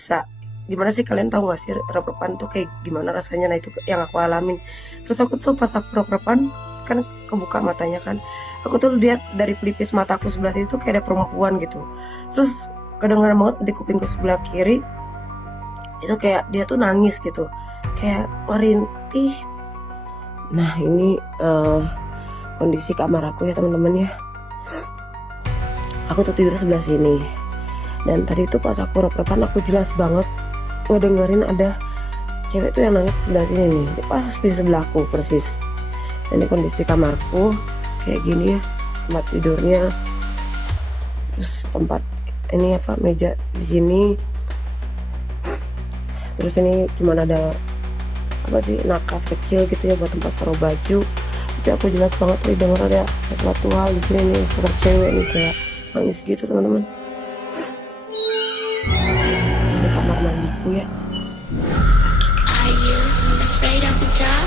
bisa. Gimana sih, kalian tahu gak sih rep-repan tuh kayak gimana rasanya? Nah itu yang aku alamin. Terus aku tuh pas aku rep-repan kan kebuka matanya kan, aku tuh lihat dari pelipis mataku sebelah situ kayak ada perempuan gitu. Terus kedengaran banget di kupingku sebelah kiri itu kayak dia tuh nangis gitu, kayak merintih. Nah ini kondisi kamar aku ya teman-teman ya. Aku tuh tidur sebelah sini, dan tadi tuh pas aku rep-repan aku jelas banget ngedengerin ada cewek tuh yang nangis sebelah sini nih, pas di sebelahku persis. Dan ini kondisi kamarku kayak gini ya, tempat tidurnya, terus tempat ini apa, meja di sini. Terus ini cuman ada apa sih, nakas kecil gitu ya buat tempat taruh baju. Tapi aku jelas banget nih denger ada sesuatu hal di sini nih, sosok cewek nih kayak nangis gitu teman-teman. Di kamar mandiku ya. Are you afraid of the dark?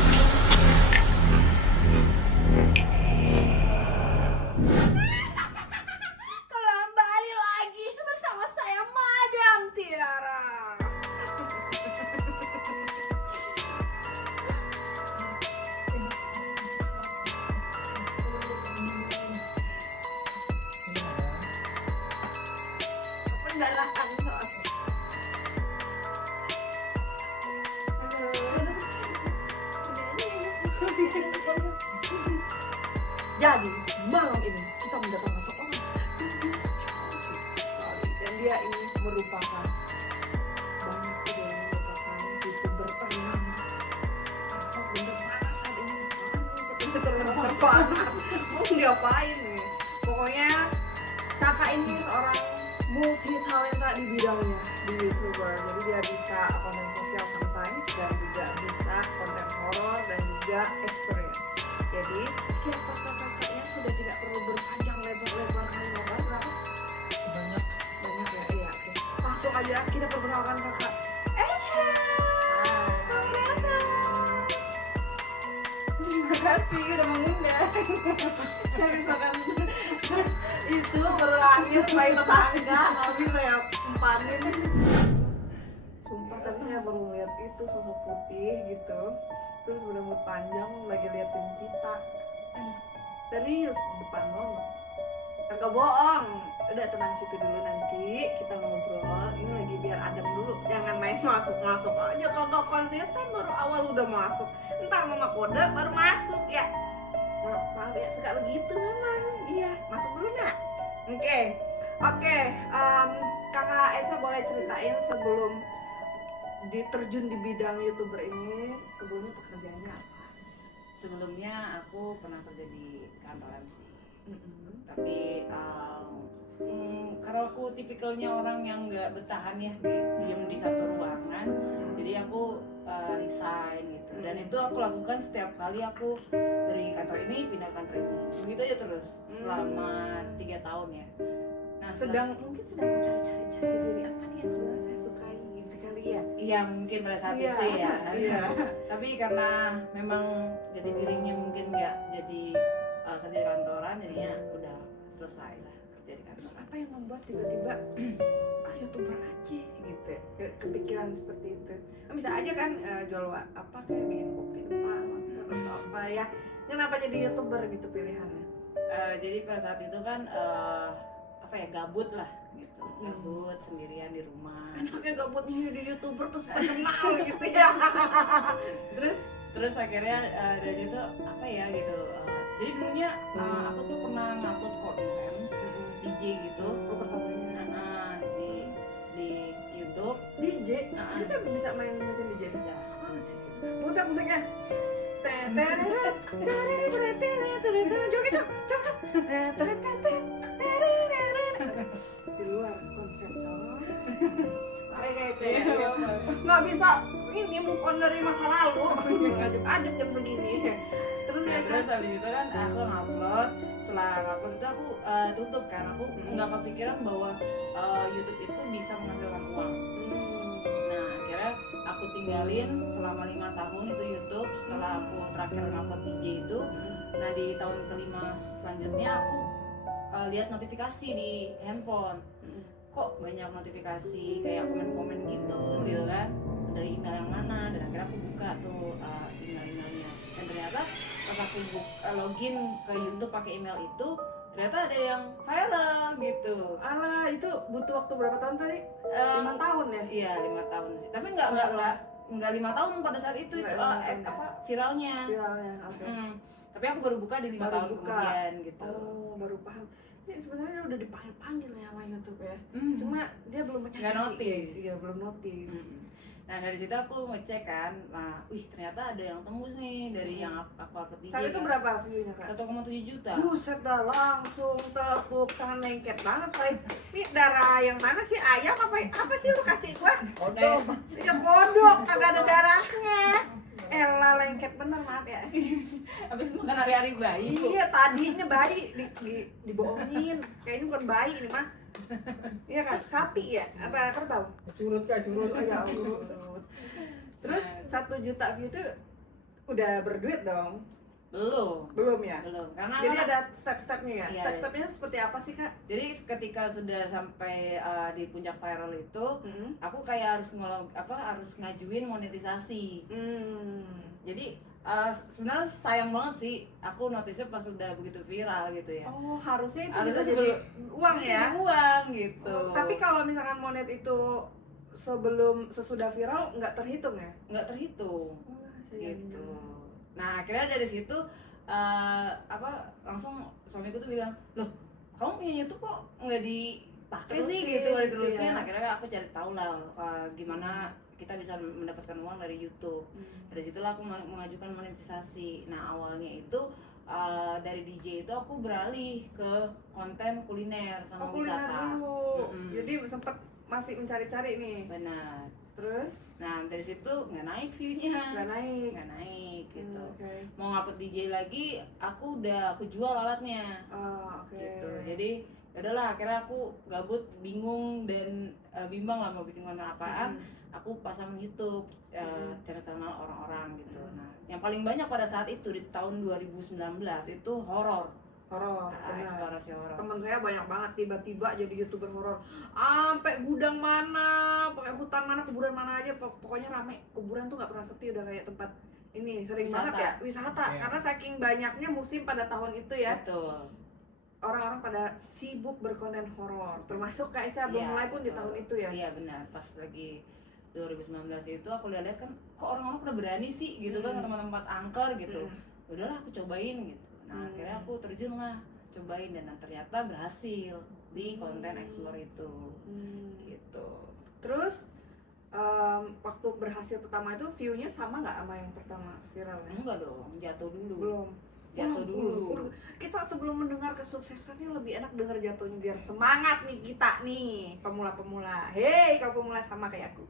Kembali lagi bersama saya Madam Tiara. Pendalaman. Jadi malam ini kita mendatangkan seorang sekali, dan dia ini merupakan banyak juga yang merupakan youtuber ternama. Oh, bener panas saat ini, bener panas. Mau diapain nih? Pokoknya kakak ini seorang multi talenta di bidangnya, di youtuber. Jadi dia bisa konten sosial sometimes, dan juga bisa konten horor dan juga experience. Jadi siapakah kakaknya? Sudah tidak perlu berpanjang lebar-lebar kali lebar berapa? Banyak ya, iya. Oke. Langsung aja kita perkenalkan kakak Echa. Selamat datang. Terima kasih udah mengundang. Habis makan itu berakhir baik tetangga, nggak bisa ya empanin. Sumpah tadi saya baru lihat itu sosok putih gitu, terus berambut panjang lagi liatin kita. Serius depan banget. Kagak bohong. Udah tenang situ dulu, nanti kita ngobrol. Ini lagi biar adem dulu. Jangan main masuk aja, kagak konsisten, baru awal udah masuk. Ntar mama kode baru masuk ya. Maaf ya, suka begitu memang. Iya, masuk dulu nak. Oke. Kakak Echa boleh ceritain sebelum diterjun di bidang youtuber ini, sebelumnya pekerjaannya apa? Sebelumnya aku pernah kerja di kantoran sih, tapi karena aku tipikalnya orang yang nggak bertahan ya, diem di satu ruangan, jadi aku resign gitu. Dan itu aku lakukan setiap kali aku dari kantor ini pindah ke kantor ini, begitu aja terus selama 3 tahun ya. Nah, Mungkin sedang mencari-cari jati diri apa nih yang sebenarnya saya sukai gitu kali ya. iya mungkin pada saat Iya, itu ya. iya. Tapi karena memang jati dirinya mungkin nggak jadi kerja di kantoran, jadinya udah selesai lah kerja di Terus kantoran. apa yang membuat tiba-tiba youtuber aja gitu ya? Kepikiran seperti itu? Kan bisa aja kan jual apa, kayak bikin kopi depan atau apa ya. Kenapa jadi youtuber gitu pilihannya? Jadi pada saat itu kan apa ya, gabut lah gitu, gabut sendirian di rumah. Anaknya gabutnya jadi youtuber terus terkenal gitu ya. Terus akhirnya dari situ apa ya gitu. Jadi dulunya aku tuh pernah ngupload konten DJ gitu. Pertamanya Di YouTube. DJ, dia kan bisa main mesin DJ. Bisa. Oh, putar musiknya. Di luar konsep nggak bisa ini move on dari masa lalu. Ajak jam segini. Terus Nah, ya terus habis itu kan aku ngupload. Setelah ngupload itu aku tutup kan. Aku nggak kepikiran bahwa YouTube itu bisa menghasilkan uang. Nah akhirnya aku tinggalin selama 5 tahun itu YouTube. Setelah aku terakhir ngupload DJ itu, nah di tahun kelima selanjutnya aku lihat notifikasi di handphone. kok banyak notifikasi kayak komen-komen gitu kan, dari email yang mana. Dan akhirnya aku buka tuh email-emailnya, dan ternyata pas aku login ke YouTube pakai email itu, ternyata ada yang viral gitu. Alah, itu butuh waktu berapa tahun tadi? 5 tahun ya? Iya, 5 tahun sih. Tapi nggak 5 tahun pada saat itu Nggak, apa viralnya. Viralnya, oke. Tapi aku baru buka di 5 Baru tahun buka. kemudian gitu. Oh, baru paham. Ini sebenarnya udah dipanggil-panggil ya sama YouTube ya. Hmm. Cuma dia belum Nggak notice. Iya, belum notice. Nah dari situ aku ngecek kan, nah, wih ternyata ada yang tembus nih dari yang aku upload di Saat itu berapa view-nya, Kak? 1,7 juta. Buset dah, langsung tepuk tangan lengket banget, say. Ini darah yang mana sih? Ayam apa sih lu kasih gua? Kodok. Ya kodok, kagak ada darahnya. Elah, lengket bener, maaf ya. Habis makan hari-hari bayi. Bu. Iya, tadinya bayi dibohongin. Kayak ini bukan bayi ini mah. Iya kan? Sapi ya? Apa kerbau? Curut kak, curut. Oh, ya Allah. Terus 1 juta view itu udah berduit dong? Belum ya? Belum. Karena Jadi kan- ada step-stepnya ya? Iya, Step-stepnya seperti apa sih, Kak? jadi ketika sudah sampai di puncak viral itu, Hmm. aku kayak harus ngajuin monetisasi. Jadi sebenarnya sayang banget sih aku notice pas udah begitu viral gitu ya. Oh, harusnya itu Harusnya bisa jadi uang Bisa ya? jadi uang gitu. Oh, tapi kalau misalkan monet itu sesudah viral nggak terhitung ya? nggak terhitung Oh, gitu. Nah akhirnya dari situ langsung suamiku tuh bilang, loh kamu punya YouTube kok nggak dipakai sih Terusin, gitu, nggak gitu diterusin. ya. Akhirnya aku cari tahu lah gimana kita bisa mendapatkan uang dari YouTube. Dari situlah aku mengajukan monetisasi. Nah awalnya itu dari DJ itu aku beralih ke konten kuliner sama Oh, kuliner wisata. dulu. Mm-mm. Jadi sempat masih mencari-cari nih. Benar. Terus Nah dari situ nggak naik view-nya, nggak naik. nggak naik gitu. Oke. Mau ngupload DJ lagi, aku jual alatnya Oh, oke. gitu. Jadi udahlah akhirnya aku gabut, bingung dan bimbang lah mau bikin konten apaan. Aku pasang YouTube channel-channel orang-orang gitu. Nah, yang paling banyak pada saat itu di tahun 2019 itu horor. Horor, benar. Eksplorasi horor. Temen saya banyak banget tiba-tiba jadi YouTuber horor. Sampai gudang mana, pakai hutan mana, kuburan mana aja, pokoknya rame. Kuburan tuh nggak pernah sepi, udah kayak tempat ini sering Wisata. banget ya wisata. Iya. Karena saking banyaknya musim pada tahun itu ya, Betul. orang-orang pada sibuk berkonten horor. Termasuk Kak Eca belum Iya, mulai pun di betul. tahun itu ya. Iya benar. Pas lagi 2019 itu aku lihat kan kok orang-orang pada berani sih gitu kan ke tempat-tempat angker gitu. Udahlah aku cobain gitu. Nah akhirnya aku terjun lah, cobain, dan ternyata berhasil di konten explore itu gitu. Terus waktu berhasil pertama itu view-nya sama nggak sama yang pertama viralnya? Enggak dong, jatuh dulu. Belum. Jatuh dulu. Kita sebelum mendengar kesuksesannya lebih enak dengar jatuhnya biar semangat nih kita nih pemula-pemula. Hei, kau pemula sama kayak aku.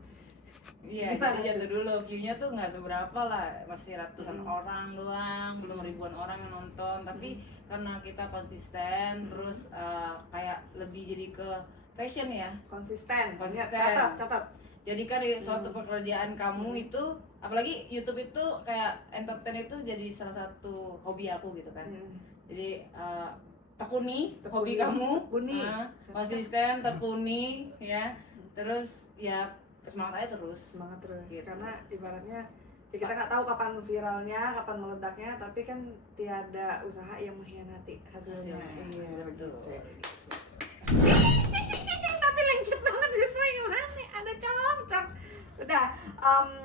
Iya, Gimana jadi jatuh dulu. View-nya tuh nggak seberapa lah, masih ratusan orang doang, belum ribuan orang yang nonton. Tapi karena kita konsisten, terus kayak lebih jadi ke fashion ya. Konsisten. Konsisten. Catat. Jadi kan di suatu pekerjaan kamu itu, apalagi YouTube itu kayak entertain itu jadi salah satu hobi aku gitu kan. Jadi tekuni hobi kamu, Tekuni. konsisten, tekuni ya. Terus ya semangat aja terus. Semangat terus. Gitu. Karena ibaratnya ya kita nggak tahu kapan viralnya, kapan meledaknya, tapi kan tiada usaha yang mengkhianati hasilnya. Iya, betul. gitu. Tapi lengket banget sih, gimana nih? Ada cocok. Udah,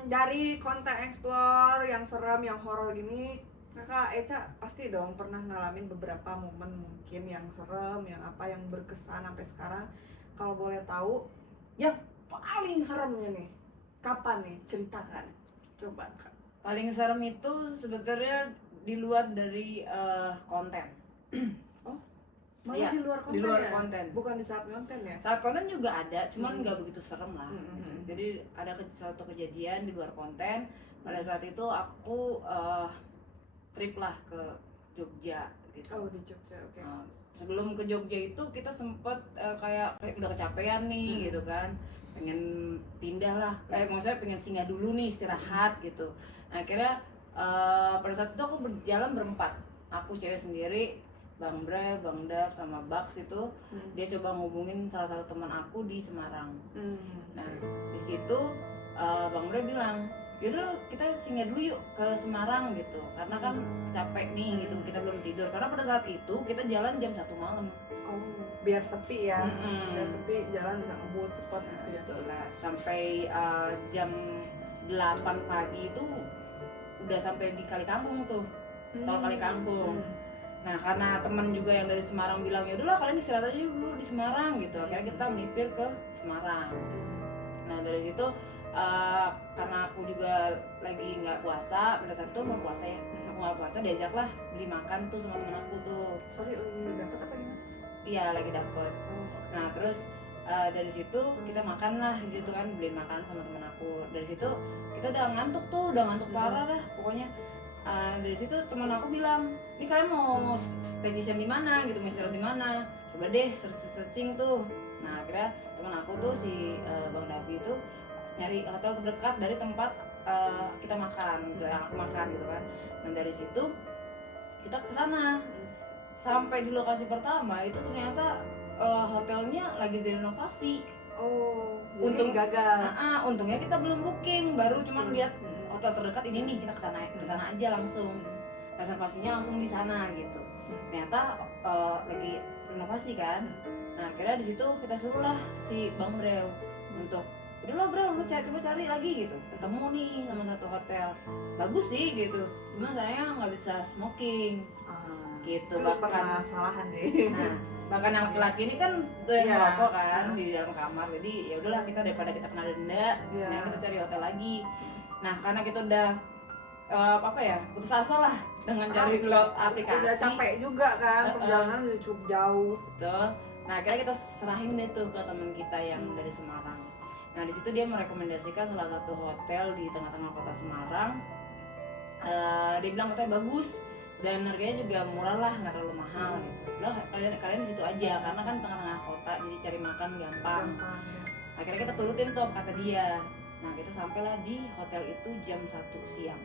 dari konten explore yang serem, yang horor gini, Kakak Eca pasti dong pernah ngalamin beberapa momen mungkin yang serem, yang apa yang berkesan sampai sekarang. Kalau boleh tahu, yang paling seremnya nih, kapan nih? Ceritakan. Coba Kak. Paling serem itu sebenarnya di luar dari konten. Malah Iya, di luar konten di luar ya? konten. Bukan di saat konten ya? Saat konten juga ada, cuman nggak begitu serem lah. Hmm. Jadi ada suatu kejadian di luar konten. Pada saat itu aku trip lah ke Jogja gitu. Oh, di Jogja, oke. Sebelum ke Jogja itu kita sempet kayak udah kecapean nih gitu kan, pengen pindah lah, maksudnya pengen singgah dulu nih, istirahat gitu. Nah, akhirnya pada saat itu aku berjalan berempat, aku cewek sendiri, Bang Bre, Bang Dav sama Bax itu dia coba ngubungin salah satu teman aku di Semarang. Nah di situ Bang Bre bilang, yaudah lo kita singgah dulu yuk ke Semarang gitu, karena kan capek nih gitu, kita belum tidur. Karena pada saat itu kita jalan jam 1 malam. Oh, biar sepi ya, biar sepi jalan bisa ngebut cepat gitu ya. Betul lah, sampai jam 8 pagi itu udah sampai di Kali Kangkung tuh, tol Kali Kangkung. Nah karena teman juga yang dari Semarang bilang, ya udahlah kalian istirahat aja dulu di Semarang gitu. Akhirnya kita melipir ke Semarang. Nah dari situ karena aku juga lagi nggak puasa, pada saat itu mau puasa ya, aku nggak puasa, diajaklah beli makan tuh sama temen aku tuh. Sorry, lagi dapet apa gimana? Iya lagi dapet. Nah terus dari situ kita makan lah di situ kan, beli makan sama temen aku. Dari situ kita udah ngantuk tuh, udah ngantuk parah lah pokoknya. Dari situ teman aku bilang, ini kalian mau staycation di mana gitu, mau istirahat di mana? Coba deh searching tuh. Nah akhirnya teman aku tuh si Bang Davi itu nyari hotel terdekat dari tempat kita makan, yang aku makan gitu kan. Dan dari situ kita ke sana. Sampai di lokasi pertama itu ternyata hotelnya lagi direnovasi. Oh, Untung gagal. Untungnya kita belum booking, baru cuma lihat hotel terdekat ini nih, kita kesana aja langsung. Reservasinya langsung di sana gitu. Ternyata lagi renovasi kan. Nah akhirnya di situ kita suruhlah si Bang Brew untuk, udahlah bro, lu coba cari lagi gitu. Ketemu nih sama satu hotel, bagus sih gitu. Cuma saya nggak bisa smoking gitu. Itu permasalahan deh. Nah, bahkan yang laki-laki ini kan yang ngerokok kan di dalam kamar. Jadi ya udahlah, kita daripada kita kena denda, nah kita cari hotel lagi. Nah karena kita udah putus asa lah dengan cari lewat aplikasi. Udah capek juga kan, perjalanan udah cukup jauh. Betul. Nah akhirnya kita serahin deh tuh ke teman kita yang dari Semarang. Nah di situ dia merekomendasikan salah satu hotel di tengah-tengah kota Semarang. Dia bilang hotelnya bagus dan harganya juga murah lah, nggak terlalu mahal gitu. Udah kalian di situ aja karena kan tengah-tengah kota, jadi cari makan gampang. Akhirnya kita turutin tuh kata dia. Nah kita sampailah di hotel itu jam 1 siang.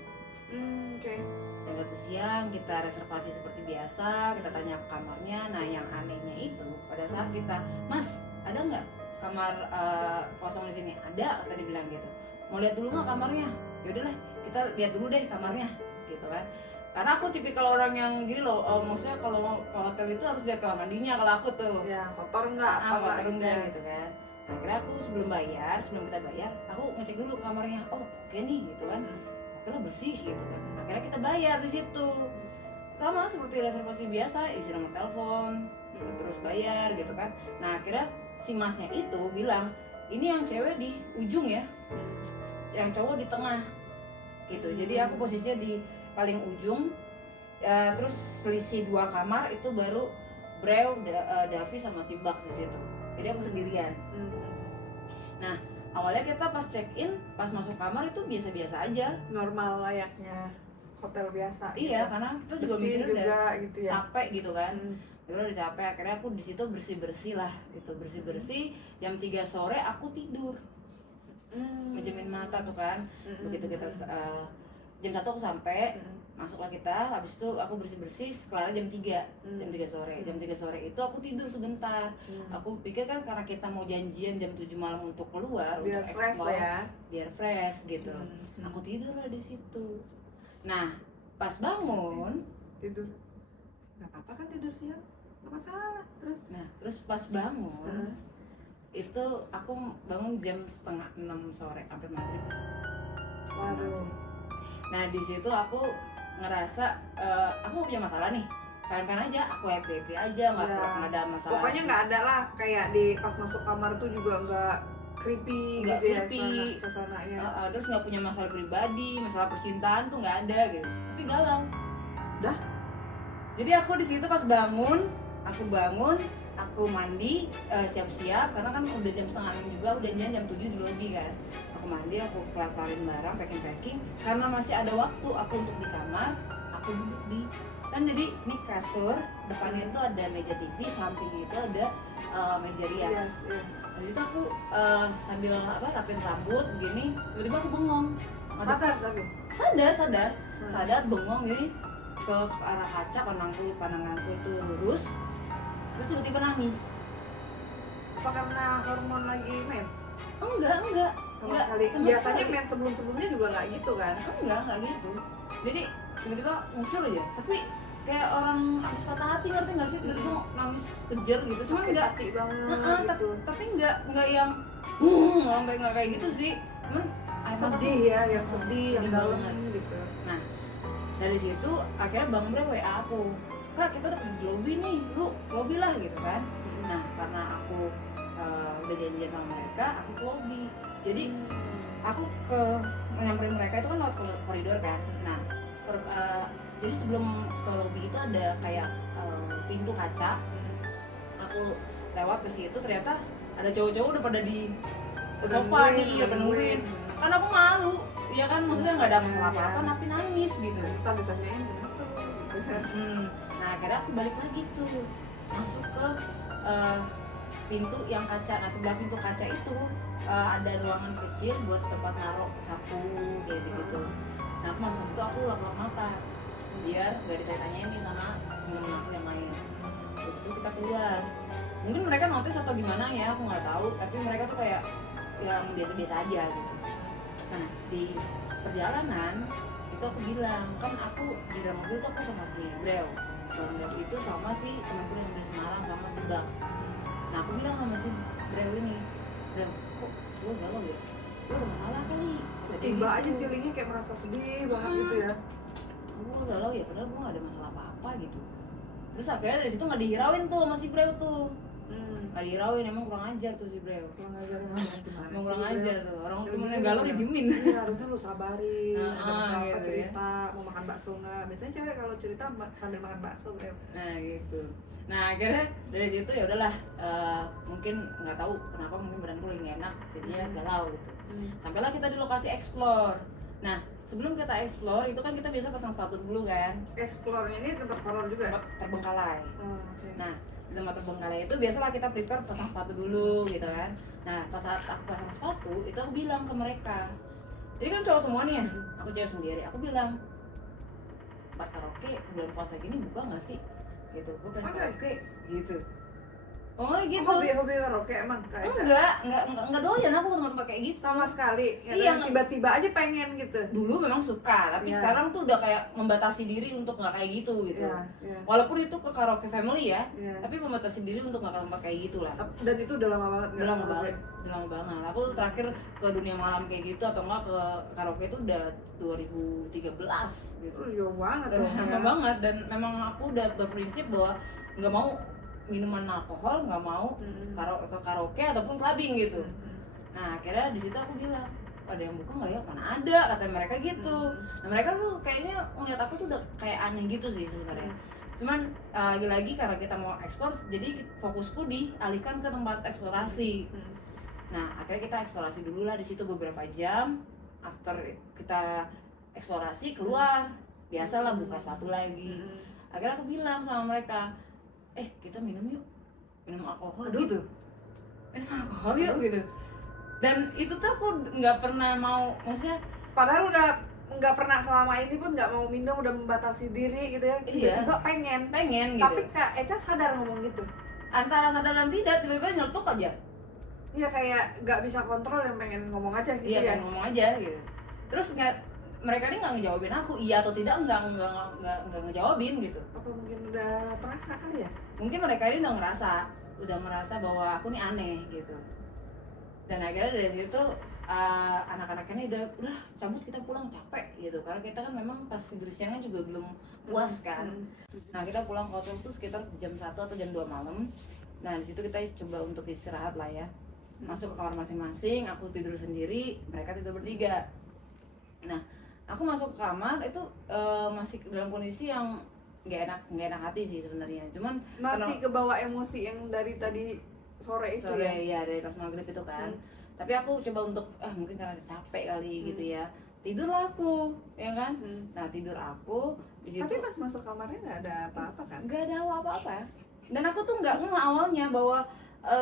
Jam 1 siang kita reservasi seperti biasa, kita tanya kamarnya. Nah yang anehnya itu pada saat kita, Mas ada nggak kamar kosong di sini? Ada, kata dia bilang gitu. Mau lihat dulu nggak kamarnya? Yaudahlah kita lihat dulu deh kamarnya gitu kan. Karena aku tipikal orang yang gini loh, maksudnya kalau ke hotel itu harus lihat kamar mandinya kalau aku tuh. Ya kotor nggak? Kotor enggak gitu kan. Nah akhirnya aku sebelum kita bayar, aku ngecek dulu kamarnya. Oh oke nih gitu kan. Akhirnya bersih gitu kan. Akhirnya kita bayar di situ. Sama seperti reservasi biasa, isi nomor telepon, terus bayar gitu kan. Nah akhirnya si masnya itu bilang, ini yang cewek di ujung ya, yang cowok di tengah gitu. Jadi aku posisinya di paling ujung ya, terus selisih 2 kamar itu baru Brew, Davi sama si Bax di situ. Jadi aku sendirian. Nah awalnya kita pas check in, pas masuk kamar itu biasa-biasa aja, normal layaknya hotel biasa. Iya gitu. Karena kita juga mikirnya udah gitu ya. capek gitu kan. Kita udah capek, akhirnya aku di situ bersih lah gitu, bersih. Jam 3 sore aku tidur, ngejamin mata tuh kan. Begitu kita jam 1 aku sampai, masuklah kita, habis itu aku bersih kelar jam 3 sore. Jam 3 sore itu aku tidur sebentar. Aku pikir kan karena kita mau janjian jam 7 malam untuk keluar, biar untuk fresh explore, ya, biar fresh gitu. Aku tidur lah di situ. Nah pas bangun tidur nggak apa-apa kan, tidur siang nggak masalah. Terus pas bangun itu aku bangun jam 5:30 sore sampai maghrib. Waduh. Nah di situ aku ngerasa aku nggak punya masalah nih, fine aja, aku happy aja, nggak ada masalah. Pokoknya nggak ada lah, kayak di pas masuk kamar tuh juga nggak creepy nggak gitu creepy, ya suasananya. Terus nggak punya masalah pribadi, masalah percintaan tuh nggak ada gitu, tapi galau. Dah. Jadi aku di situ pas bangun, aku mandi, siap-siap karena kan udah jam 5:30 juga, aku janjian jam 7 di lobby kan. Aku mandi, aku kelar-kelarin barang, packing. Karena masih ada waktu aku untuk di kamar, aku duduk di kan, jadi ini kasur, depannya itu ada meja TV, sampingnya itu ada meja rias. Di situ aku sambil rapin rambut begini, tiba-tiba aku bengong. Sadar tapi? Sadar, bengong gini. ke arah kaca, pandanganku tuh lurus, terus tiba-tiba nangis. Apa karena hormon lagi mens? Enggak Sama sekali. sama Biasanya sekali. mens sebelumnya juga nggak gitu kan? Enggak gitu. Jadi tiba-tiba muncul aja, tapi kayak orang habis patah hati, ngerti nggak sih? Tiba-tiba nangis kejer gitu, cuman Sakit enggak. hati banget Tapi gitu. enggak yang sampai enggak kayak gitu sih. Cuman air mata Sedih tuh- ya, yang sedih, yang sedih dalam banget. gitu. Nah, dari situ akhirnya Bang Bre WA aku, Kak kita udah di lobby nih, lu lobby lah gitu kan. Nah, karena aku udah janjian sama mereka, aku ke lobby. Jadi aku nyamperin mereka itu kan lewat koridor kan. Nah, jadi sebelum ke lobby itu ada kayak pintu kaca. Aku lewat ke situ, ternyata ada cowok-cowok udah pada di sofa nih, ya nungguin. Kan aku malu, ya kan, maksudnya nggak ada masalah apa-apa, tapi nangis gitu. Kita ditanyain kenapa gitu kan. Nah akhirnya aku balik lagi tuh, masuk ke pintu yang kaca. Nah sebelah pintu kaca itu ada ruangan kecil buat tempat naruh sapu kayak gitu. Nah aku masuk situ, aku lap-lap mata biar gak ditanya-tanyain nih sama temen aku yang lain. Terus itu kita keluar, mungkin mereka notice atau gimana ya, aku nggak tahu, tapi mereka tuh kayak yang biasa-biasa aja gitu. Nah di perjalanan itu aku bilang, kan aku di dalam mobil tuh aku sama si Breo, Bang Breo itu sama si temanku yang di Semarang sama si Bax. Nah aku bilang sama si Breo ini, Breo, kok gue galau ya? Gue ada masalah kali. Tiba aja feelingnya kayak merasa sedih banget gitu ya. Gue galau ya, padahal gue gak ada masalah apa-apa gitu. Terus akhirnya dari situ gak dihirauin tuh sama si Breo tuh. Gak dihirauin, emang kurang ajar tuh si Breo. Kurang ajar banget gimana Emang sih, kurang Bel? ajar tuh, orang Ya, temennya mungkin galau lu- didiemin. Iya, harusnya lu sabarin, Nah, ada masalah apa gitu ya. cerita, mau makan bakso nggak? Biasanya cewek kalau cerita sambil makan bakso, Bel. Nah gitu. Nah akhirnya dari situ ya udahlah, mungkin nggak tahu kenapa, mungkin badanku lagi nggak enak, jadinya galau gitu. Sampailah kita di lokasi explore. Nah sebelum kita explore itu kan kita biasa pasang sepatu dulu kan, Explore-nya ini tempat horor juga. tempat terbengkalai. Oh, oke. Nah di tempat terbengkalai itu biasalah kita prepare pasang sepatu dulu gitu kan. Nah pas saat aku pasang sepatu itu aku bilang ke mereka, jadi kan cowok semua nih ya, aku cewek sendiri, aku bilang, tempat karaoke bulan puasa gini buka nggak sih gitu, gue pengen Oke. karaoke gitu. Oh gitu. Hobi karaoke emang Kak Eca? Enggak doyan aku ke tempat kayak gitu. Sama sekali. Ya, Iya, dan tiba-tiba aja pengen gitu. Dulu memang suka, tapi Iya. sekarang tuh udah kayak membatasi diri untuk nggak kayak gitu gitu. Iya, iya. Walaupun itu ke karaoke family ya, Iya. tapi membatasi diri untuk nggak ke tempat kayak gitu lah. Dan itu udah lama banget Udah nggak lama karaoke. banget, udah lama banget. Aku terakhir ke dunia malam kayak gitu atau enggak ke karaoke itu udah 2013 gitu. Itu jauh banget Udah dong. lama Ya. banget, dan memang aku udah berprinsip bahwa nggak mau minuman alkohol, nggak mau ke karaoke ataupun clubbing gitu. Nah akhirnya di situ aku bilang, ada yang buka nggak ya? Mana ada, kata mereka gitu. Nah mereka tuh kayaknya ngeliat aku tuh udah kayak aneh gitu sih sebenarnya. Cuman lagi-lagi karena kita mau ekspor, jadi fokusku dialihkan ke tempat eksplorasi. Nah akhirnya kita eksplorasi dulu lah di situ beberapa jam. After kita eksplorasi keluar, biasalah buka sepatu lagi. Akhirnya aku bilang sama mereka, kita minum yuk, minum alkohol. Aduh. Gitu, minum alkohol yuk gitu. Dan itu tuh aku nggak pernah mau, maksudnya Padahal udah nggak pernah selama ini pun nggak mau minum, udah membatasi diri gitu ya. Iya. Tiba-tiba pengen. pengen gitu. Tapi Kak Eca sadar ngomong gitu. Antara sadar dan tidak, tiba-tiba nyeletuk aja. Iya, kayak nggak bisa kontrol, yang pengen ngomong aja gitu Iya, ya. pengen ngomong aja gitu. Terus mereka ini nggak ngejawabin aku, iya atau tidak, nggak ngejawabin gitu. Apa mungkin udah terasa kali ya? Mungkin mereka ini udah merasa bahwa aku nih aneh gitu. Dan akhirnya dari situ anak-anak ini udah cabut, kita pulang, capek gitu, karena kita kan memang pas tidur siangnya juga belum puas kan. Nah kita pulang ke hotel tuh sekitar jam 1 atau jam 2 malam. Nah di situ kita coba untuk istirahat lah ya, masuk ke kamar masing-masing, aku tidur sendiri, mereka tidur bertiga. Nah aku masuk ke kamar itu masih dalam kondisi yang nggak enak hati sih sebenarnya, cuman Masih kebawa emosi yang dari tadi sore itu sore ya? ya dari pas maghrib itu kan. Tapi aku coba untuk mungkin karena capek kali gitu ya, tidurlah aku ya kan. Nah tidur aku di situ. Tapi pas masuk kamarnya nggak ada apa-apa kan? Nggak ada apa-apa, dan aku tuh nggak awalnya bahwa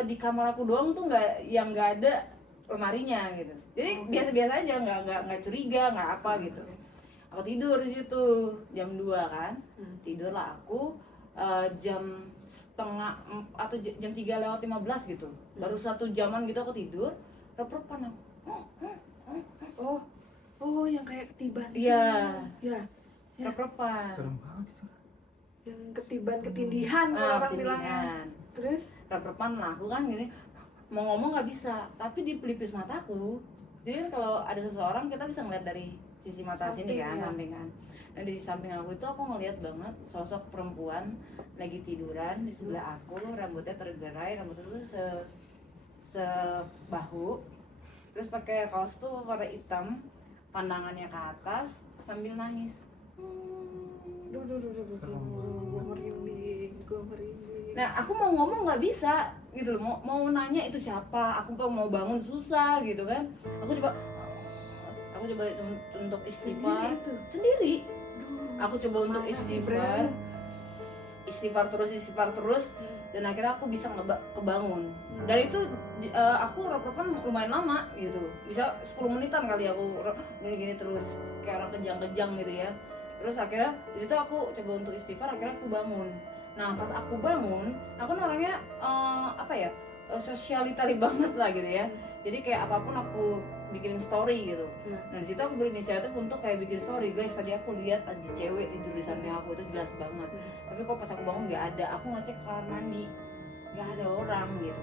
di kamar aku doang tuh nggak ada lemarinya gitu, jadi biasa-biasa aja, nggak curiga, nggak apa gitu. Aku tidur di situ jam 2 kan. Tidurlah aku jam setengah atau jam 3:15 gitu. Baru 1 jaman gitu aku tidur, rep-repan aku. Oh yang kayak ketiban itu. Iya. Ya, Rep-repan. Serem banget itu. yang ketiban ketindihan kalau orang bilangnya. Ketindihan. Terus Rep-repan lah aku kan gini, mau ngomong nggak bisa, tapi di pelipis mataku. Jadi kan kalau ada seseorang kita bisa ngeliat dari sisi mata sini kan, Samping, ya. sampingan. Dan di samping aku itu aku ngeliat banget sosok perempuan lagi tiduran di sebelah aku, rambutnya tergerai, rambutnya tuh sebahu, terus pakai kaos tuh warna hitam, pandangannya ke atas sambil nangis. duh, gue merinding. Nah aku mau ngomong nggak bisa gitu loh, mau nanya itu siapa, aku mau bangun susah gitu kan. Aku coba untuk istighfar sendiri. Aku coba untuk istighfar terus dan akhirnya aku bisa kebangun. Dan itu aku rep-repan lumayan lama gitu, bisa 10 menitan kali aku gini-gini terus kayak orang kejang-kejang gitu ya. Terus akhirnya di situ aku coba untuk istighfar, akhirnya aku bangun. Nah pas aku bangun, aku orangnya sosialitari banget lah gitu ya. Jadi kayak apapun aku bikin story gitu. Nah di situ aku berinisiatif untuk kayak bikin story, guys tadi aku lihat ada cewek tidur di samping aku, itu jelas banget. Tapi kok pas aku bangun nggak ada, aku ngecek kamar mandi nggak ada orang gitu.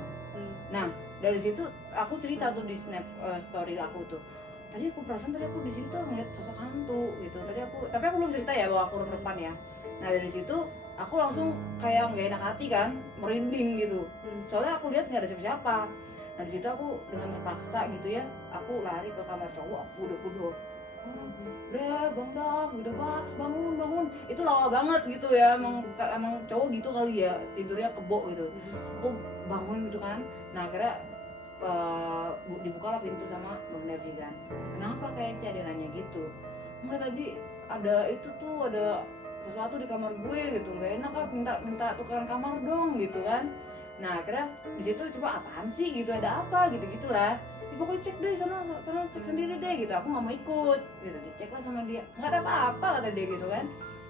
Nah dari situ aku cerita tuh di snap story aku tuh, tadi aku perasaan tadi aku di situ ngeliat sosok hantu gitu. Tapi aku belum cerita ya bahwa aku rep-repan ya. Nah dari situ aku langsung kayak nggak enak hati kan, merinding gitu. Soalnya aku lihat nggak ada siapa-siapa. Nah di situ aku dengan terpaksa gitu ya, aku lari ke kamar cowok, aku udah udah bang Dav gitu, Baks bangun. Itu lama banget gitu ya, emang cowok gitu kali ya, tidurnya kebo gitu. Aku bangun gitu kan. Nah akhirnya dibuka lah pintu sama Bang Devi kan. Kenapa kayak dia nanya gitu? Enggak, tadi ada itu tuh, ada sesuatu di kamar gue gitu, nggak enak ah, minta tukeran kamar dong gitu kan. Nah akhirnya di situ coba apaan sih gitu, ada apa gitu gitulah. Ya, pokoknya cek deh sana cek sendiri deh gitu, aku nggak mau ikut gitu. Dicek lah sama dia, nggak ada apa-apa kata dia gitu kan.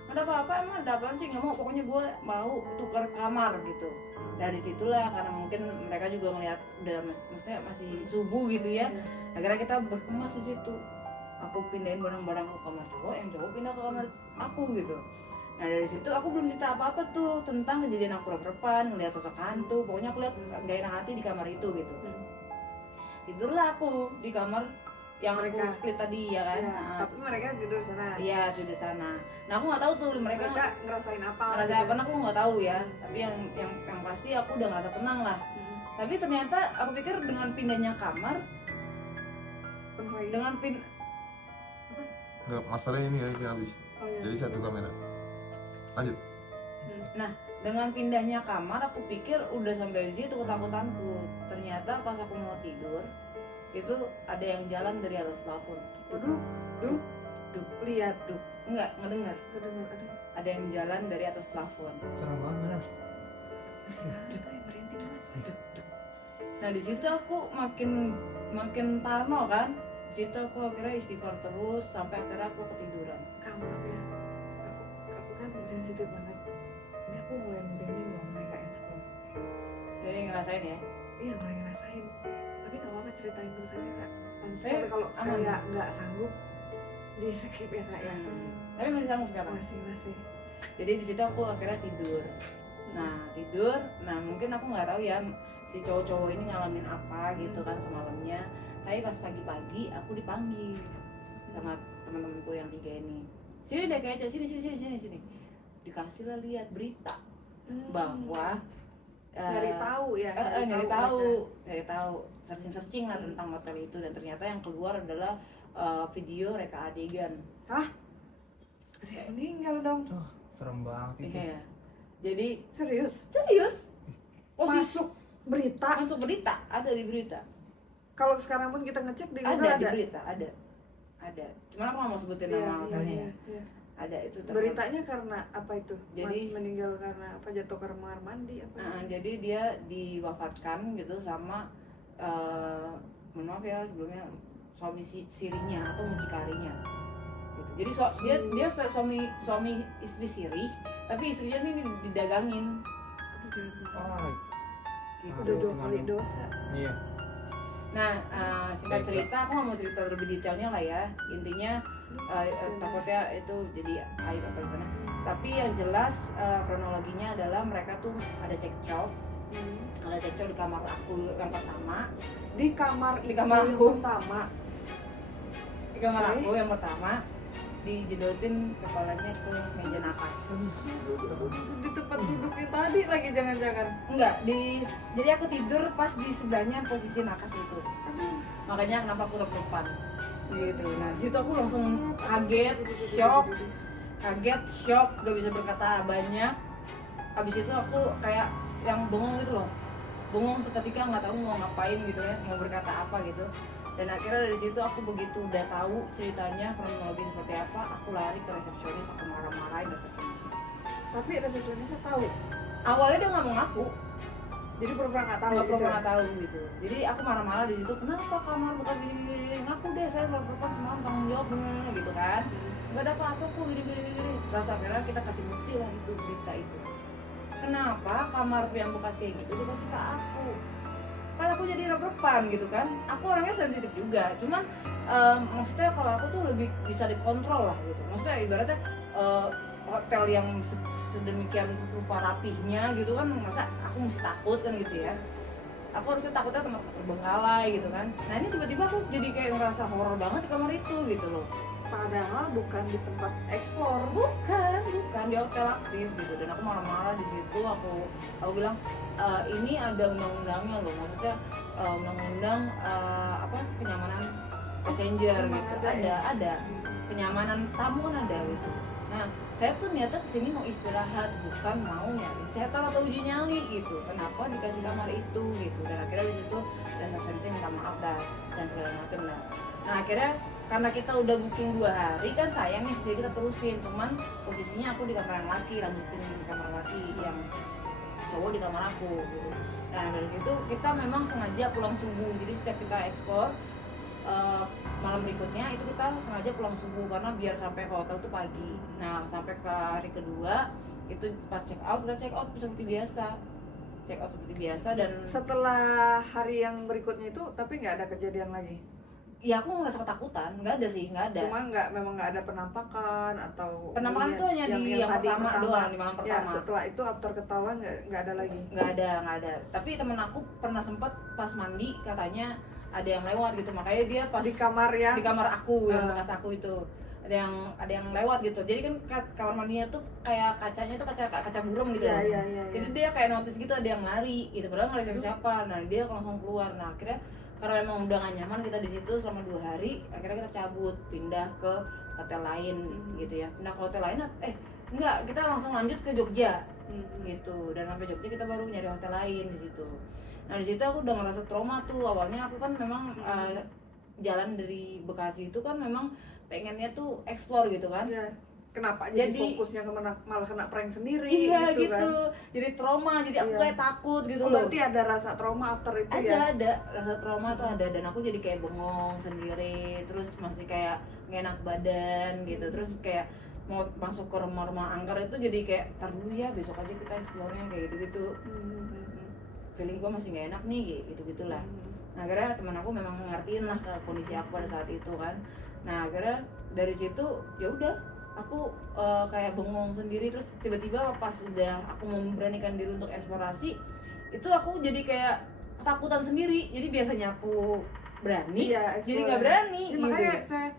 Nggak ada apa-apa, emang ada apaan sih, nggak mau, pokoknya gue mau tukar kamar gitu. Dari situlah karena mungkin mereka juga ngeliat udah maksudnya masih subuh gitu ya. Akhirnya kita berkemas di situ. Aku pindahin barang-barang ke kamar cowok, yang cowok pindah ke kamar aku gitu. Nah dari situ aku belum cerita apa-apa tuh tentang kejadian aku rep-repan, ngeliat sosok hantu. Pokoknya aku lihat nggak enak hati di kamar itu gitu. Tidurlah aku di kamar yang Mereka. aku split tadi ya kan. Ya, Nah, tapi mereka tidur sana. iya tidur sana. Nah aku nggak tahu tuh mereka ngerasain apa? ngerasa gitu. apa, aku nggak tahu ya. Tapi yang pasti aku udah ngerasa tenang lah. Tapi ternyata aku pikir dengan pindahnya kamar, Penuh lagi. dengan Enggak, masalahnya ini lagi habis. Oh, iya. Jadi satu kamera. Lanjut. dengan pindahnya kamar aku pikir udah sampai di situ ketakutanku. Ternyata pas aku mau tidur itu ada yang jalan dari atas plafon. Waduh, lihat, Enggak, ngedenger. kedengar, aduh. Ada yang jalan dari atas plafon. Serem banget. Itu yang merinding mas. Nah di situ aku makin parno kan. Di situ aku akhirnya istighfar terus sampai akhirnya aku ketiduran. Kamu ya, aku kan sensitif banget. Ini aku mulai merinding loh, mulai gak enak loh. Jadi ngerasain ya. Iya mulai ngerasain. Tapi nggak apa-apa ceritain terus aja kak. Nanti Eh, kalau aman. saya nggak sanggup di skip ya kak ya. Tapi masih sanggup sekarang. Masih. Jadi di situ aku akhirnya tidur. Nah mungkin aku nggak tahu ya si cowok-cowok ini ngalamin apa gitu kan semalamnya. Tapi pas pagi-pagi aku dipanggil sama teman-temanku yang 3 ini. Sini deh kayak sini. Dikasih lah lihat berita bahwa Nyari tahu ya. nyari tahu searching lah tentang hotel itu, dan ternyata yang keluar adalah video reka adegan. Ada yang meninggal dong. Serem banget itu. Iya. Jadi Serius? posisi Berita. masuk berita, ada di berita. Kalau sekarang pun kita ngecek di Ada Google di berita, ada. Cuman aku nggak mau sebutin nama hotelnya ya. Iya. Ada itu. Beritanya karena apa itu? Jadi- meninggal karena apa? Jatuh ke kamar mandi apa? Jadi dia diwafatkan gitu sama mohon maaf ya sebelumnya suami sirinya atau mucikarinya gitu. Jadi dia suami istri siri, tapi istrinya ini didagangin. Ah, Gitu. Udah 2 kali dosa. iya. Nah, singkat cerita, aku nggak mau cerita lebih detailnya lah ya. Intinya takutnya itu jadi aib atau gimana. Tapi yang jelas kronologinya adalah mereka tuh ada cekcok. Ada cekcok di kamar aku yang pertama. Di kamar Di kamar yang aku. pertama. Di kamar Oke. aku yang pertama dijedotin kepalanya ke meja nafas. Di tempat duduknya tadi lagi jangan-jangan. Enggak, jadi aku tidur pas di sebelahnya posisi nakas itu. Makanya kenapa aku rep-repan gitu. Nah, di situ aku langsung kaget, shock, gak bisa berkata banyak. Habis itu aku kayak yang bengong gitu loh. Bengong seketika nggak tahu mau ngapain gitu ya, mau berkata apa gitu. Dan akhirnya dari situ aku begitu udah tahu ceritanya kronologi seperti apa, aku lari ke resepsionis, aku marah-marahin resepsionisnya. Tapi resepsionisnya tahu. Awalnya dia nggak mau ngaku, Jadi pura-pura nggak tahu. nggak gitu. pernah tahu gitu. Jadi aku marah-marah di situ, kenapa kamar bekas gini-gini, ngaku deh saya melakukan semalam tanggung jawab gitu kan. Nggak ada apa-apa kok gini-gini. Terus akhirnya kita kasih bukti lah itu berita itu. Kenapa kamar yang bekas kayak gitu dikasih ke aku? Kan aku jadi rep-repan gitu kan. Aku orangnya sensitif juga. Cuman maksudnya kalau aku tuh lebih bisa dikontrol lah gitu. Maksudnya ibaratnya hotel yang sedemikian rupa rapihnya gitu kan, masa aku mesti takut kan gitu ya. Aku harusnya takutnya tempat terbengkalai gitu kan. Nah ini tiba-tiba aku jadi kayak ngerasa horor banget di kamar itu gitu loh. Padahal bukan di tempat eksplor. Bukan di hotel aktif gitu. Dan aku marah-marah di situ. Aku bilang ini ada undang-undangnya loh. Maksudnya undang-undang kenyamanan passenger Memang gitu. ada ya? Ada. Kenyamanan tamu kan ada gitu. Nah, saya tuh niatnya kesini mau istirahat, bukan mau nyari setan atau uji nyali gitu. Kenapa dikasih kamar itu gitu? Dan akhirnya di situ resepsionisnya minta maaf dan segala macam. Nah akhirnya karena kita udah booking 2 hari kan sayang nih, jadi kita terusin. Cuman posisinya aku di kamar yang laki, lanjutin di kamar laki, yang cowok di kamar aku gitu. Nah dari situ kita memang sengaja pulang subuh. Jadi setiap kita ekspor malam berikutnya itu kita sengaja pulang subuh karena biar sampai ke hotel tuh pagi. Nah sampai ke hari kedua itu pas check out seperti biasa dan Setelah hari yang berikutnya itu, tapi nggak ada kejadian lagi. ya aku ngerasa ketakutan. Nggak ada. Cuma memang nggak ada penampakan atau Penampakan itu hanya di yang tadi pertama doang, di malam Ya, pertama. setelah itu after ketahuan nggak ada lagi. Nggak ada. Tapi temen aku pernah sempet pas mandi katanya ada yang lewat gitu, makanya dia pas Di kamar yang di kamar aku yang bekas aku itu ada yang lewat gitu. Jadi kan kamar mandinya tuh kayak kacanya tuh kaca burung gitu. Iya. Jadi dia kayak notice gitu ada yang lari gitu, padahal nggak ada siapa-siapa. Nah dia langsung keluar. Nah akhirnya karena memang udah gak nyaman kita di situ selama 2 hari, akhirnya kita cabut pindah ke hotel lain gitu ya. Pindah ke hotel lain enggak, kita langsung lanjut ke Jogja gitu. Dan sampai Jogja kita baru nyari hotel lain di situ. Nah di situ aku udah ngerasa trauma tuh. Awalnya aku kan memang jalan dari Bekasi itu kan memang pengennya tuh explore gitu kan. Ya. Kenapa jadi Jadi- fokusnya malah kena prank sendiri Iya gitu, kan? jadi trauma, jadi aku Iya. kayak takut gitu Oh, loh. berarti ada rasa trauma after itu ya? Ada rasa trauma tuh ada, dan aku jadi kayak bengong sendiri, terus masih kayak nggak enak badan gitu, terus kayak mau masuk ke rumah-rumah angker itu jadi kayak tar dulu ya, besok aja kita explore-nya kayak gitu-gitu. Feeling gue masih nggak enak nih gitu gitulah. Nah akhirnya teman aku memang ngertiin lah ke kondisi aku pada saat itu kan. Nah akhirnya dari situ ya udah aku kayak bengong sendiri, terus tiba-tiba pas udah aku memberanikan diri untuk eksplorasi itu aku jadi kayak ketakutan sendiri. Jadi biasanya aku berani, Iya, jadi nggak berani Ya, gitu. makanya saya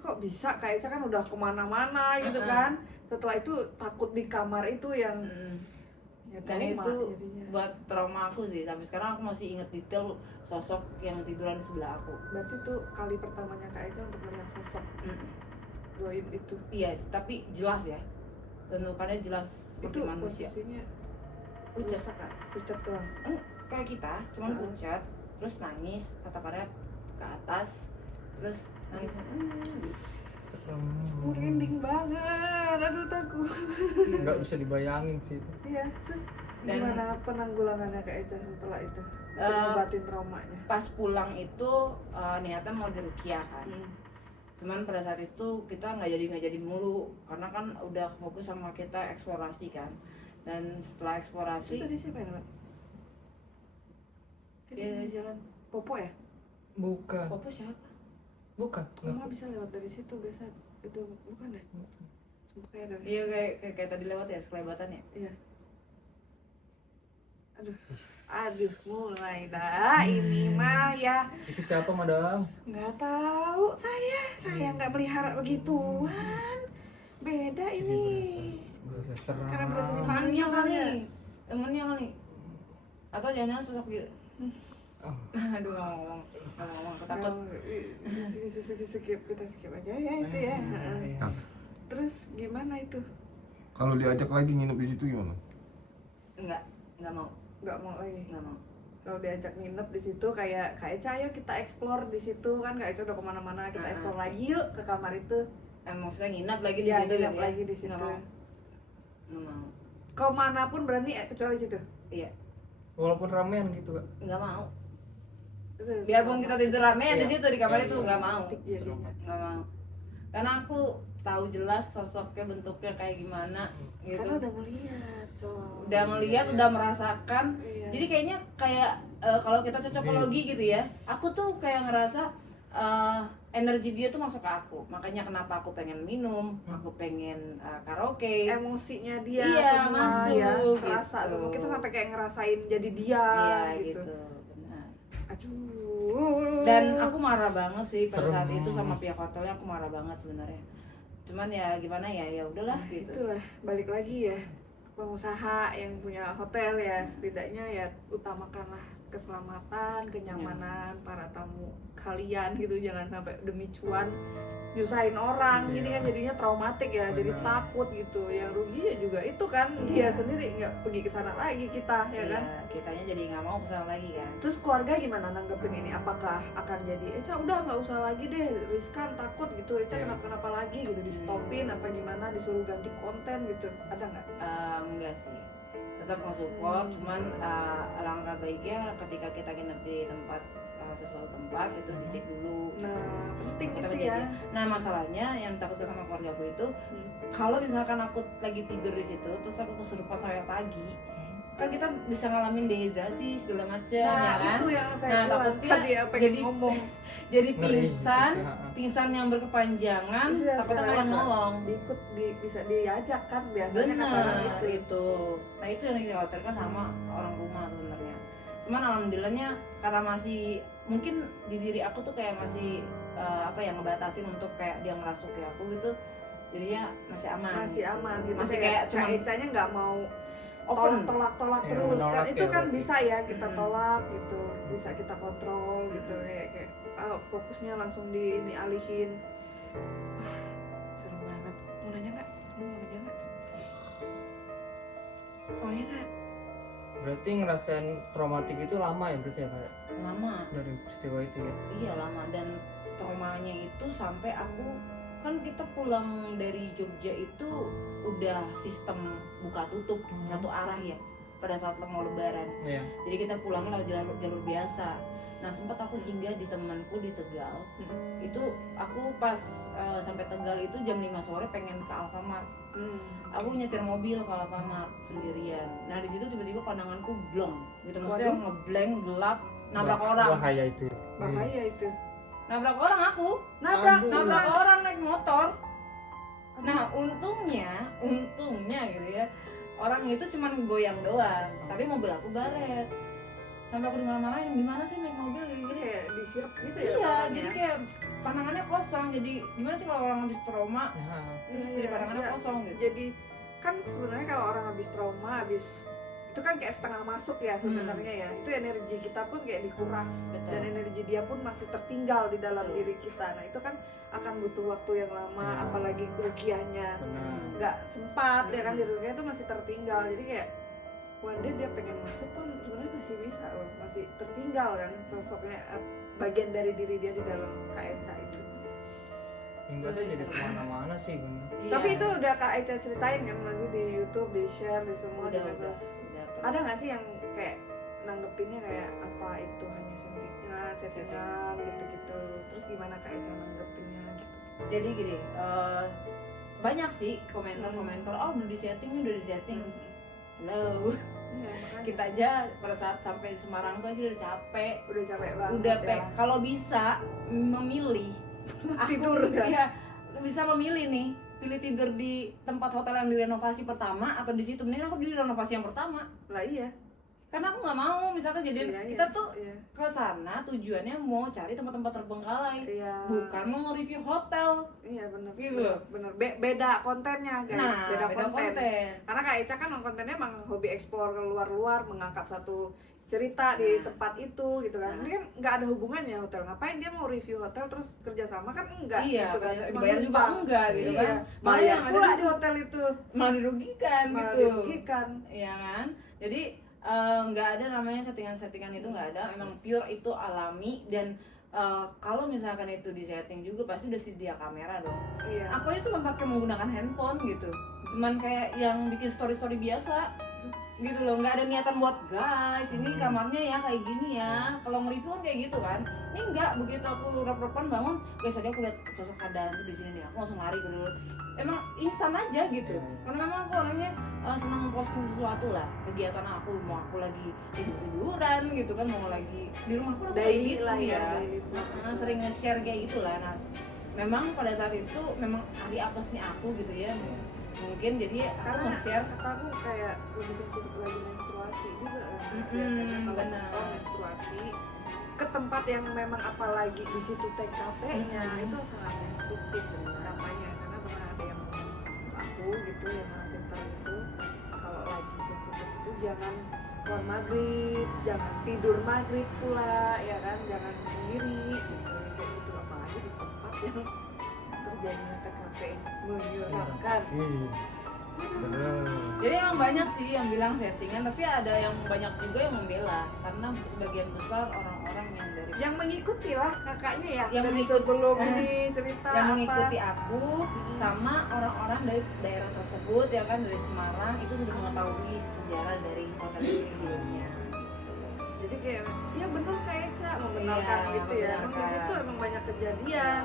kok bisa, kayak saya kan udah kemana-mana gitu kan. Setelah itu takut di kamar itu yang ya, Dan trauma itu jadinya. buat trauma aku sih, sampai sekarang aku masih inget detail sosok yang tiduran di sebelah aku. Berarti itu kali pertamanya Kak Eca untuk melihat sosok goib itu. Iya, tapi jelas ya, bentukannya jelas seperti Itu manusia. posisinya Pucat rusak, Kak? Pucat doang. Kayak kita, cuman pucat, terus nangis, tatapannya ke atas, terus nangis Merinding banget, aduh takut. Nggak bisa dibayangin sih itu. Iya, terus Dan- gimana penanggulangannya Kak Eca setelah itu? Untuk Eh, ngobatin traumanya. pas pulang itu niatnya mau diruqyah kan. Cuman pada saat itu kita nggak jadi mulu karena kan udah fokus sama kita eksplorasi kan. Dan setelah Terus eksplorasi tadi siapa yang lewat? Dia Dia- jalan Popo ya? Bukan. Popo siapa? Bukan. Mama bisa lewat dari situ biasa itu bukan ya? Sumpah kayak dari Iya kayak tadi lewat ya sekelebatan ya. Iya. Aduh, mulai dah ini mah ya. Itu siapa madam? Nggak tahu saya nggak melihara begituan. Beda ini. Berasa seram. Karena berasa di Temennya kali, ya? temennya kali. Atau jangan-jangan sosok gitu. Oh. Aduh nggak ngomong, aku takut. Skip kita skip aja ya itu ya. Iya. Terus gimana itu? Kalau diajak lagi nginep di situ gimana? Nggak mau, Nggak mau lagi. nggak mau. Kalau diajak nginep di situ kayak Eca, ayo kita explore di situ kan Kak Eca udah kemana-mana, kita explore lagi yuk ke kamar itu. Maksudnya nginap lagi di Iya, situ nginep gitu ya? lagi di situ. Nggak mau, nggak mau. Kemanapun berani kecuali situ. Iya, Walaupun ramean gitu kak. nggak mau. Itu Biarpun kita tidur ramean di Iya. situ di kamar Iya, itu iya. nggak mau, romantik jadinya. nggak mau. Karena aku tahu jelas sosoknya, bentuknya kayak gimana gitu. Karena udah ngeliat, Cok. Udah ngeliat, udah merasakan. Iya. Jadi kayaknya kayak kalau kita cocokologi gitu ya, aku tuh kayak ngerasa energi dia tuh masuk ke aku. Makanya kenapa aku pengen minum, aku pengen karaoke. Emosinya dia Iya, semua masuk, ya, kerasa gitu. semua. Kita sampai kayak ngerasain jadi dia Iya gitu. gitu, benar. Aduh. Dan aku marah banget sih pada Serem. saat itu sama pihak hotelnya, aku marah banget sebenarnya. Cuman ya gimana ya udahlah gitu. Itulah balik lagi ya, pengusaha yang punya hotel ya, setidaknya ya utamakanlah keselamatan, kenyamanan para tamu kalian gitu, jangan sampai demi cuan nyusahin orang. Iya. Ini kan jadinya traumatik ya, jadi Benar. takut gitu. Yang ruginya juga itu kan dia Iya. sendiri nggak pergi ke sana lagi, kita ya kan. Iya, kitanya jadi nggak mau kesana lagi kan. Terus keluarga gimana nanggepin ini? Apakah akan jadi Eca udah nggak usah lagi deh, riskan, takut gitu, Eca Iya. kenapa lagi gitu, di stopin apa gimana, disuruh ganti konten gitu, ada nggak? Enggak sih, tetap nge-support. Cuman alangkah baiknya ketika kita nginep di tempat sesuatu tempat itu dicek dulu. Nah penting Kita itu ya. kejadian. Nah masalahnya yang takutku sama keluarga aku itu, Hmm. kalau misalkan aku lagi tidur di situ terus aku kesurupan sampai pagi, kan kita bisa ngalamin dehidrasi segala macam Nah ya kan. itu yang saya Nah, bilang takutnya tadi ya, pengen jadi- ngomong Jadi Ngeri pingsan, gitu sih, pingsan yang berkepanjangan, Terus ya, takutnya saya malah nggak nolong. bisa diajak kan biasanya kata orang Benar itu. itu. Nah itu yang dikhawatirkan sama orang rumah sebenarnya. Cuman alhamdulillahnya karena masih mungkin di diri aku tuh kayak masih ngebatasin untuk kayak dia ngerasuki aku gitu, jadinya masih aman. Masih aman gitu, Masih kayak Kak cuman Ecanya nggak mau open. tolak Iya, terus kan, menolak itu ya, kan berarti. bisa ya kita Mm-mm. tolak gitu, bisa kita kontrol gitu, kayak fokusnya langsung ini alihin. Seru banget. Mau nanya nggak? Mau nanya nggak? Mau nanya nggak? Berarti ngerasain traumatik itu lama ya berarti ya kayak Lama. dari peristiwa itu ya. Iya lama, dan traumanya itu sampai aku kan kita pulang dari Jogja itu udah sistem buka tutup satu arah ya pada saat mau lebaran. Iya. Jadi kita pulangnya lewat jalur biasa. Nah sempat aku singgah di temanku di Tegal. Itu aku pas sampai Tegal itu jam 5 sore pengen ke Alfamart. Aku nyetir mobil ke Alfamart sendirian. Nah di situ tiba-tiba pandanganku blong gitu, maksudnya Waduh. ngeblank, gelap, nabrak orang. Bahaya itu. Bahaya itu. Nabrak orang aku. Nabrak, Aduh. Nabrak orang naik motor. Nah untungnya gitu ya, orang itu cuman goyang doang, tapi mobil aku baret. Sampai aku dimarah-marahin, gimana sih naik mobil gini-gini. Kayak disirep gitu ya. Iya, tangannya. jadi kayak pandangannya kosong. Jadi gimana sih kalau orang habis trauma Ya. terus jadi pandangannya iya. kosong gitu. Jadi kan sebenarnya kalau orang habis trauma, habis itu kan kayak setengah masuk ya sebenarnya ya. Itu energi kita pun kayak dikuras, Betul. dan energi dia pun masih tertinggal di dalam Betul. diri kita. Nah itu kan akan butuh waktu yang lama, Ya. apalagi rukiahnya Benar. nggak sempat ya kan, di rukiah itu masih tertinggal. Jadi kayak one day dia pengen masuk pun sebenarnya masih bisa loh, masih tertinggal kan sosoknya, bagian dari diri dia di dalam Kak Eca itu. Imbasnya jadi kemana-mana sih bener. Iya. Tapi itu udah Kak Eca ceritain kan, masih di YouTube, di share, di semua di udah medsos. udah. Ada nggak sih yang kayak nanggepinnya kayak apa itu hanya settingan gitu-gitu? Terus gimana Kak Eca nanggepinnya gitu? Jadi gini, banyak sih komentar-komentar, oh udah disetting, hello. Iya, makanya. Kita aja pada saat sampai Semarang tuh aja udah capek banget. udah ya. kalau bisa memilih Tidur, kan? ya bisa memilih nih, pilih tidur di tempat hotel yang direnovasi pertama atau di situ, mending aku di renovasi yang pertama, Lah iya. karena aku nggak mau misalkan jadi Iya, kita iya, tuh iya. ke sana tujuannya mau cari tempat-tempat terbengkalai, Iya. bukan mau review hotel. Iya benar. Gitu loh. Bener. Beda kontennya guys. Nah, beda beda konten. konten. Karena Kak Eca kan kontennya emang hobi explore ke luar-luar, mengangkat satu cerita di Nah. tempat itu gitu kan. Nah. Ini kan nggak ada hubungannya hotel. Ngapain dia mau review hotel terus kerjasama kan enggak Iya, gitu kan. Cuma dibayar juga numpang. enggak gitu Iya. kan. Malah Bayar yang ada pula di- di hotel itu. malah dirugikan Malah gitu. dirugikan. Iya kan? Jadi nggak ada namanya settingan-settingan itu, nggak ada. Emang pure itu alami, dan kalau misalkan itu di setting juga pasti udah sedia kamera dong. Iya. Aku aja cuma pakai menggunakan handphone gitu, cuman kayak yang bikin story biasa gitu loh, nggak ada niatan buat guys ini kamarnya ya kayak gini ya. Kalau nge-review kan kayak gitu kan, ini enggak. Begitu aku rep-repan bangun, guys tadi aku lihat sosok ada di sini nih, aku langsung lari ke dulu. Emang instan aja gitu, karena memang aku orangnya senang posting sesuatu lah, kegiatan aku, mau aku lagi tiduran gitu kan, mau lagi di rumah aku kayak Daily gitu lah ya, ya. daily vlog. Sering nge-share kayak gitu lah. Nah, memang pada saat itu memang hari apesnya aku gitu ya, mungkin jadi aku Karena nge-share. kata aku kayak lebih sensitif lagi menstruasi juga kan. Mm-mm, Biasanya kalau benar. perempuan menstruasi ke tempat yang memang apalagi di situ TKP-nya itu sangat sensitif katanya, karena pernah ada yang ngomong ke aku gitu yang orang pintar itu, kalau lagi sensitif itu jangan keluar maghrib, jangan tidur maghrib pula ya kan, jangan sendiri gitu, kayak gitu, apalagi di tempat yang terjadinya TKP menyeramkan. Bener. Jadi emang banyak sih yang bilang settingan, tapi ada yang banyak juga yang membela, karena sebagian besar orang-orang yang dari Yang mengikuti lah kakaknya ya, Yang dari mengikut- sebelum eh, ini cerita yang apa. mengikuti aku sama orang-orang dari daerah tersebut ya kan, dari Semarang itu sudah mengetahui sejarah dari hotel itu sebelumnya. Jadi kayak ya bener kayak Eca membenarkan Iya, gitu ya, emang di membenarkan. situ emang banyak kejadian.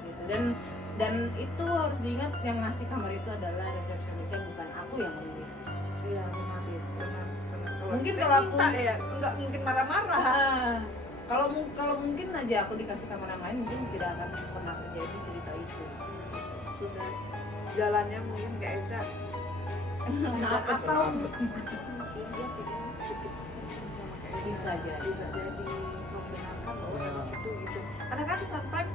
Gitu. Dan itu harus diingat, yang ngasih kamar itu adalah resepsionisnya, bukan aku yang memilih. Iya benar benar. Mungkin kita kalau aku- minta ya nggak mungkin marah-marah. Kalau mungkin aja aku dikasih kamar yang lain, mungkin tidak akan pernah terjadi cerita itu. Sudah jalannya mungkin kayak Eca. Kenapa sih? Atau mungkin dia pengen titip pesan sama kayak Eca. Bisa jadi. Bisa jadi membenarkan bahwa Iya. emang itu gitu. Karena kan sometimes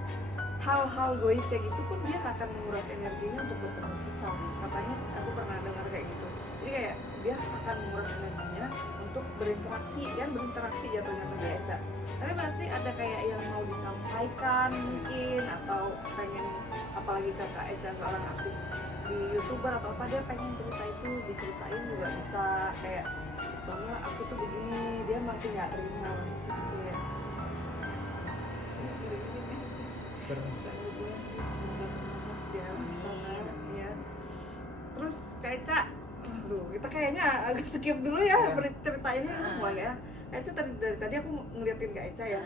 hal-hal goib kayak gitu pun dia akan menguras energinya untuk bertemu kita. Katanya aku pernah dengar kayak gitu. Jadi kayak dia akan menguras energinya untuk berinteraksi, kan berinteraksi jatuhnya ke Eca. Tapi pasti ada kayak yang mau disampaikan mungkin, atau pengen, apalagi kakak Eca seorang artis di YouTuber atau apa, dia pengen cerita itu diceritain juga bisa, kayak bahwa aku tuh begini, dia masih nggak terima. Terus kayak ya. Terus Kak Eca, aduh kita kayaknya agak skip dulu ya cerita ini mulai ya. Kak Eca dari tadi aku ngeliatin Kak Eca ya.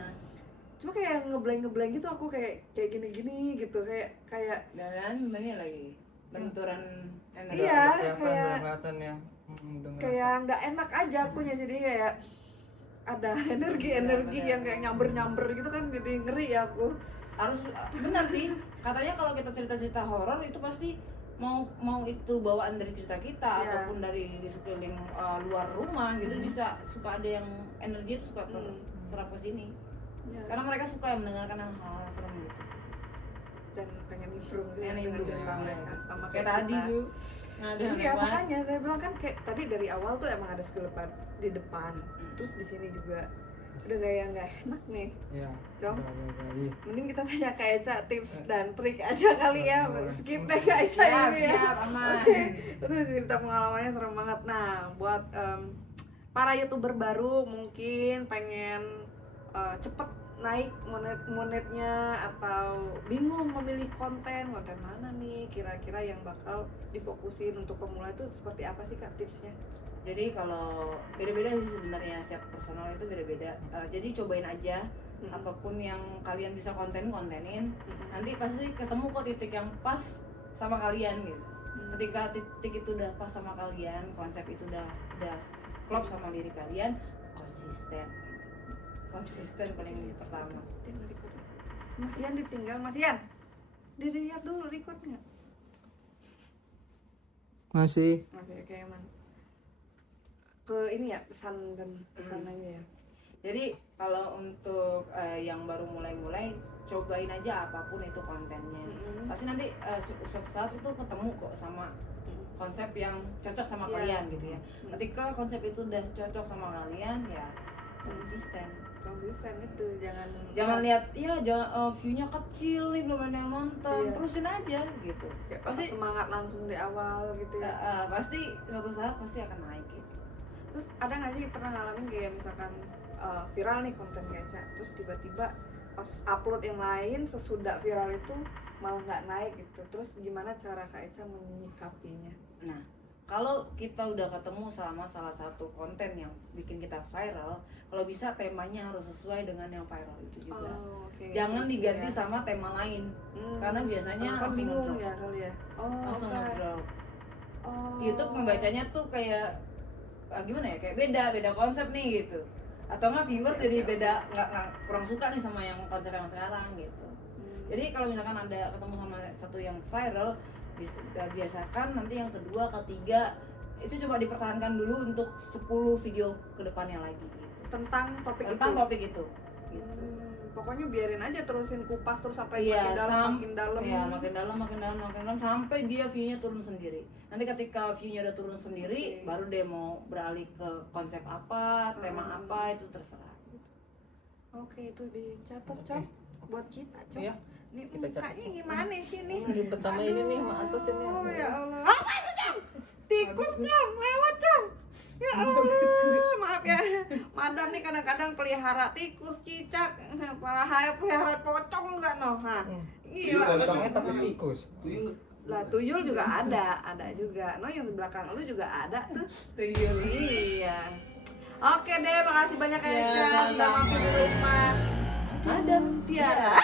Cuma kayak ngeblank gitu, aku kayak gini-gini gitu, kayak Dan ini lagi benturan energi. Iya, Kelihatan, kayak- udah kelihatan ya. Udah ngerasa. kayak nggak enak aja akunya, jadi kayak ada energi yang kayak nyamber gitu kan, jadi ngeri ya aku. Harus benar sih. Katanya kalau kita cerita-cerita horor itu pasti mau itu bawaan dari cerita kita Iya. ataupun dari di sekeliling luar rumah gitu, bisa suka ada yang energi itu suka serap ke sini. Ya, Karena mereka suka yang mendengarkan hal-hal serem gitu. dan pengen nimbrung juga Pengen dengan nimbrung. cerita mereka sama Kayak tadi kita. tuh. Ada Iya, makanya saya bilang kan kayak tadi dari awal tuh emang ada segelepan di depan, terus di sini juga udah kayak nggak enak nih. Iya. Cong, udah, iya. mending kita tanya ke Eca tips dan trik aja kali ya, skip deh ke Eca Ya, ini ya. siap, aman. Oke, terus cerita pengalamannya serem banget. Nah, buat para YouTuber baru mungkin pengen cepet naik monetnya, atau bingung memilih konten mana nih kira-kira yang bakal difokusin untuk pemula, itu seperti apa sih Kak tipsnya? Jadi kalau beda-beda sih sebenarnya, setiap personal itu beda-beda. Jadi cobain aja apapun yang kalian bisa kontenin, nanti pasti ketemu kok titik yang pas sama kalian gitu. Ketika titik itu udah pas sama kalian, konsep itu udah klop sama diri kalian, konsisten paling pertama. Mas Ian ditinggal, Mas Ian dilihat dulu recordnya. Masih. Oke, emang ke ini ya, pesan dan pesanannya ya. Jadi kalau untuk yang baru mulai cobain aja apapun itu kontennya. Pasti nanti suatu saat itu ketemu kok sama konsep yang cocok sama kalian gitu ya. Ketika konsep itu udah cocok sama kalian ya konsisten itu jangan lihat ya jangan view-nya kecil nih belum ada yang nonton, terusin aja gitu. Ya, pasti semangat langsung di awal gitu ya. Pasti suatu saat pasti akan naik gitu. Terus ada nggak sih pernah ngalamin kayak misalkan viral nih konten Eca, terus tiba-tiba pas upload yang lain sesudah viral itu malah nggak naik gitu, terus gimana cara Kak Eca menyikapinya? Nah, kalau kita udah ketemu sama salah satu konten yang bikin kita viral, kalau bisa temanya harus sesuai dengan yang viral itu juga. Jangan diganti sama tema lain, karena biasanya kan langsung bingung ngedrop. ya kali ya. Langsung ngedrop. Oh. YouTube membacanya tuh kayak gimana ya, kayak beda konsep nih gitu. Atau nggak viewers jadi beda, nggak kurang suka nih sama yang konsep yang sekarang gitu. Jadi kalau misalkan ada ketemu sama satu yang viral, biasakan nanti yang kedua, ketiga itu coba dipertahankan dulu untuk 10 video ke depannya lagi gitu. Tentang topik itu. Gitu. Pokoknya biarin aja, terusin kupas terus sampai Iya, makin dalam. Iya, makin dalam sampai dia view-nya turun sendiri. Nanti ketika view-nya udah turun sendiri, baru dia mau beralih ke konsep apa, tema apa, itu terserah gitu. Oke, itu dicatat, Cok. Buat kita, Cok. Iya. Nih Kita catat. mukanya gimana sih nih? Ribet sama ini nih, mampus ini. Oh ya Allah. Apa itu, Cok? Tikus, Cok. Lewat, Cok. Ya Allah, maaf ya. Madam nih kadang-kadang pelihara tikus, cicak, pelihara pocong enggak noh. Nah, gila. Potongnya tapi tikus. Lah tuyul juga ada juga. No yang di belakang lu juga ada tuh. Tuyul. Iya. Oke deh, makasih banyak ya Ya, Eca sudah mampir ke rumah Madam Tiara.